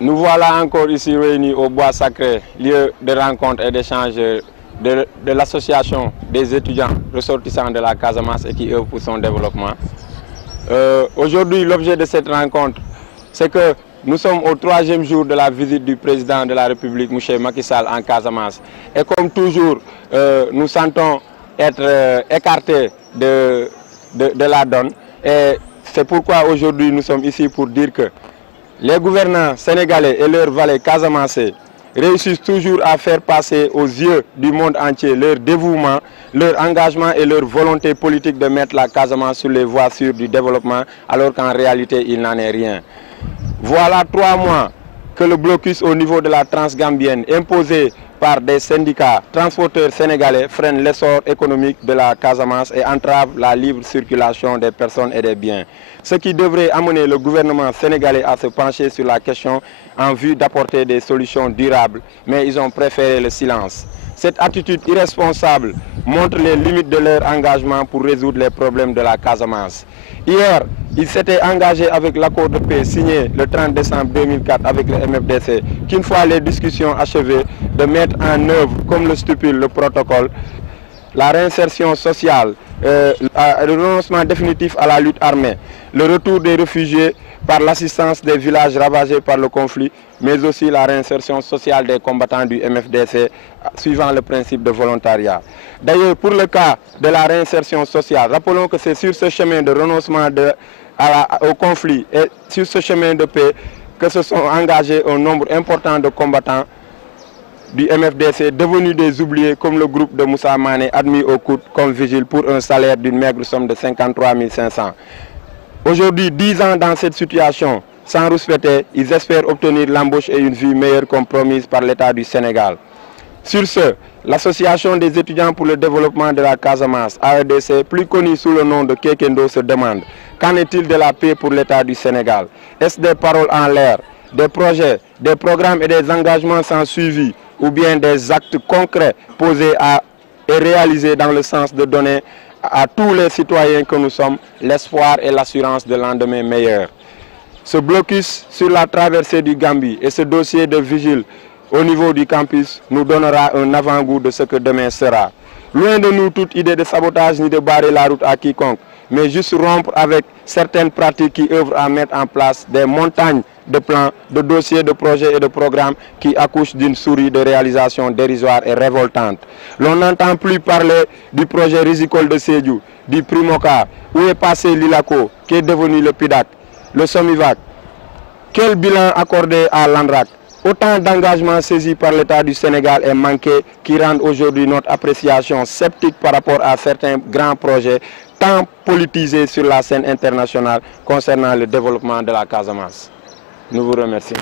Nous voilà encore ici réunis au Bois Sacré, lieu de rencontre et d'échange de l'association des étudiants ressortissants de la Casamance et qui œuvrent pour son développement. Aujourd'hui, l'objet de cette rencontre, c'est que nous sommes au 3e jour de la visite du président de la République, M. Macky Sall, en Casamance. Et comme toujours, nous sentons être écartés de la donne. Et c'est pourquoi aujourd'hui nous sommes ici pour dire que les gouvernants sénégalais et leurs valets casamancés réussissent toujours à faire passer aux yeux du monde entier leur dévouement, leur engagement et leur volonté politique de mettre la Casamance sur les voies sûres du développement, alors qu'en réalité il n'en est rien. Voilà 3 mois que le blocus au niveau de la Transgambienne, imposé par des syndicats transporteurs sénégalais, freine l'essor économique de la Casamance et entrave la libre circulation des personnes et des biens. Ce qui devrait amener le gouvernement sénégalais à se pencher sur la question en vue d'apporter des solutions durables, mais ils ont préféré le silence. Cette attitude irresponsable montre les limites de leur engagement pour résoudre les problèmes de la Casamance. Hier, ils s'étaient engagés avec l'accord de paix signé le 30 décembre 2004 avec le MFDC, qu'une fois les discussions achevées, de mettre en œuvre, comme le stipule le protocole, la réinsertion sociale, le renoncement définitif à la lutte armée, le retour des réfugiés par l'assistance des villages ravagés par le conflit, mais aussi la réinsertion sociale des combattants du MFDC suivant le principe de volontariat. D'ailleurs, pour le cas de la réinsertion sociale, rappelons que c'est sur ce chemin de renoncement au conflit et sur ce chemin de paix que se sont engagés un nombre important de combattants du MFDC devenus des oubliés comme le groupe de Moussa Mané admis au coude comme vigile pour un salaire d'une maigre somme de 53 500. Aujourd'hui, 10 ans dans cette situation, sans respecter, ils espèrent obtenir l'embauche et une vie meilleure comme promise par l'État du Sénégal. Sur ce, l'Association des étudiants pour le développement de la Casamance, AEDC, plus connue sous le nom de Kekendo, se demande: qu'en est-il de la paix pour l'État du Sénégal? Est-ce des paroles en l'air, des projets, des programmes et des engagements sans suivi, ou bien des actes concrets posés et réalisés dans le sens de donner à tous les citoyens que nous sommes l'espoir et l'assurance de lendemain meilleur? Ce blocus sur la traversée du Gambie et ce dossier de vigile au niveau du campus nous donnera un avant-goût de ce que demain sera. Loin de nous toute idée de sabotage ni de barrer la route à quiconque, mais juste rompre avec certaines pratiques qui œuvrent à mettre en place des montagnes de plans, de dossiers, de projets et de programmes qui accouchent d'une souris de réalisation dérisoire et révoltante. L'on n'entend plus parler du projet risicole de Sédhiou, du Primocar, où est passé l'ILACO, qui est devenu le PIDAC, le SOMIVAC. Quel bilan accordé à l'ANRAC? Autant d'engagements saisis par l'État du Sénégal et manqués qui rendent aujourd'hui notre appréciation sceptique par rapport à certains grands projets tant politisés sur la scène internationale concernant le développement de la Casamance. Nous vous remercions.